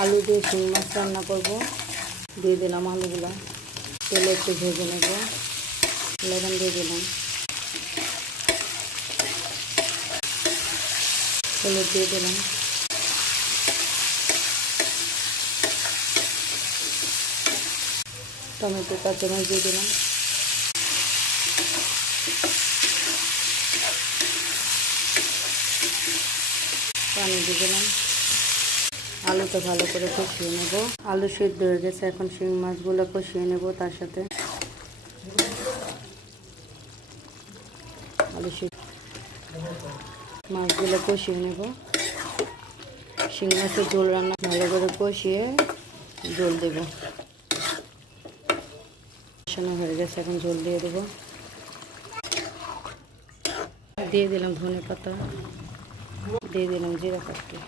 আলু দিয়ে শিং মাছ রান্না করব। দিয়ে দিলাম আলুগুলা, তেলে একটু ভেজে নেব। লবণ দিয়ে দিলাম, হলুদ দিয়ে দিলাম, টমেটো কাঁচামরিচ দিয়ে দিলাম, পানি দিয়ে দিলাম। আলুটা ভালো করে কষিয়ে নেব। আলু সিদ্ধ হয়ে গেছে, এখন শিং মাছগুলো কষিয়ে নেব। তার সাথে আলু সিদ্ধ মাছগুলো কষিয়ে নেব। শিং মাছের ঝোল রান্না ভালো করে কষিয়ে ঝোল দেব। কষানো হয়ে গেছে, এখন ঝোল দিয়ে দেবো। দিয়ে দিলাম ধনে পাতা, দিয়ে দিলাম জিরা পাতা।